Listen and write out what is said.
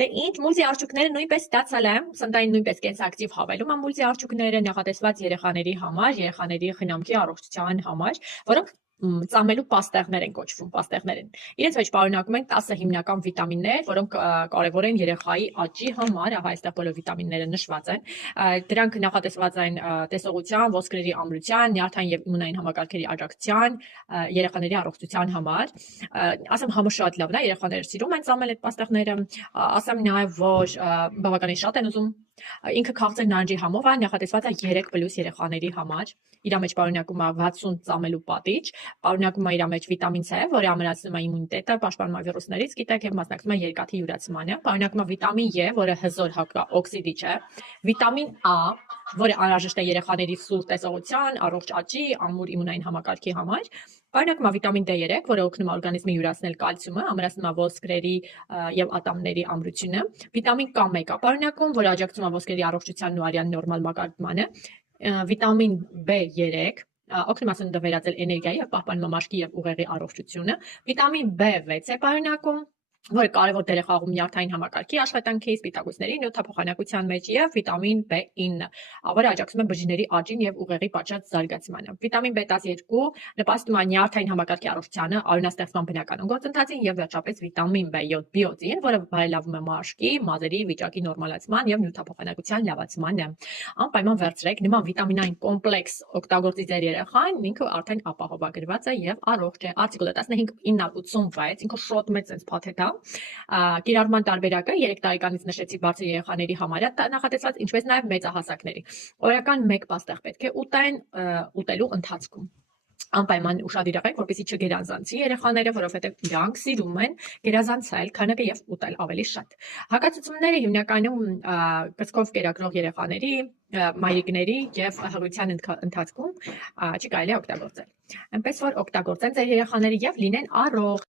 Դե ինչ մուլտի արդյունքները նույնպես ստացել եմ, սննդային նույնպես կենսակտիվ հավելում եմ մուլտի արդյունքները նախատեսված երեխաների համար, երեխաների խնամքի առողջության համար, որոնք ծամելու պաստեղներ են կոչվում, պաստեղներ են։ Իրենց մեջ պարունակում են 10 հիմնական վիտամիններ, որոնք կարևոր են երեխայի աճի համար, ահա այստեղ բոլոր վիտամինները նշված են։ Դրանք նախատեսված են տեսողության, ոսկրերի ամրության, նյարդային եւ իմունային համակարգերի աջակցության, երեխաների առողջության համար։ Ասեմ համը շատ լավն է, երեխաները սիրում են ծամել այդ պաստեղները, ասեմ նաեւ որ բավականին շատ են ուզում ինքը քաղցր նարնջի համով է, նախատեսված է 3+ երեխաների համար։ Իր մեջ պարունակում է 60 ծամելու պատիճ, պարունակում է իր մեջ վիտամին C, որը ամրացնում է իմունիտետը, պաշտպանում է վիրուսներից, գիտեք, եւ մասնակցում է երկաթի յուրացմանը, պարունակում է վիտամին E, որը հզոր օքսիդիչ է, վիտամին A, որը անհրաժեշտ է երեխաների սուր տեսողության, առողջ աճի, ամուր իմունային համակարգի համար, պարունակում է վիտամին D3, որը օգնում է օրգանիզմի յուրացնել կալցիումը, ամրացնում է ոսկրերի եւ ատամների ամրությունը, վիտամին K1 պարունակում, որը աջակցում է ոսկրերի առողջությանն ու արյան նորմալ մակարդմանը, վիտամին B3 օգնում է սննդը վերածել էներգիայի եւ պահպանում մաշկի եւ ուղեղի առողջությունը, վիտամին B6 է պարունակում, որը կարևոր դեր է խաղում նյարդային համակարգի աշխատանքի, սպիտակուցների նյութափոխանակության մեջ եւ վիտամին B9, որը աջակցում է բջիջների աճին եւ ուղեղի պատշաճ զարգացմանը։ Վիտամին B12 նպաստում է նյարդային համակարգի առողջությանը, արյունաստեղծման բնականon գործընթացին եւ վերջապես վիտամին B7 բիոտին, որը բարելավում է մաշկի, մազերի վիճակի նորմալացման եւ նյութափոխանակության լավացմանը։ Անպայման վերցրեք նման վիտամինային կոմպլեքս օգտագործի ձեր երեխան, ինքը արդեն ապահովագրված է եւ առողջ է։ Արտիկուլը 15986, ինքը շոտ մեծ sense փաթեթ է։ Կիրառման տարբերակը 3 տարեկանից նշեցի բարձր երեխաների համար է նախատեսված, ինչպես նաեւ մեծահասակների։ Օրական 1 պաստեղ պետք է ուտեն ուտելու ընթացքում։ Անպայման ուշադիր եղեք, որպեսզի չգերազանցի երեխաները, որովհետև իրանք սիրում են գերազանցել քանակը եւ ուտել ավելի շատ։ Հակացությունները հիմնականում կցկով կերակրող երեխաների, մայրիկների եւ հղիության ընթացքում չի կարելի օգտագործել։ Այնպես որ օգտագործեն ձեր երեխաները եւ լինեն առողջ։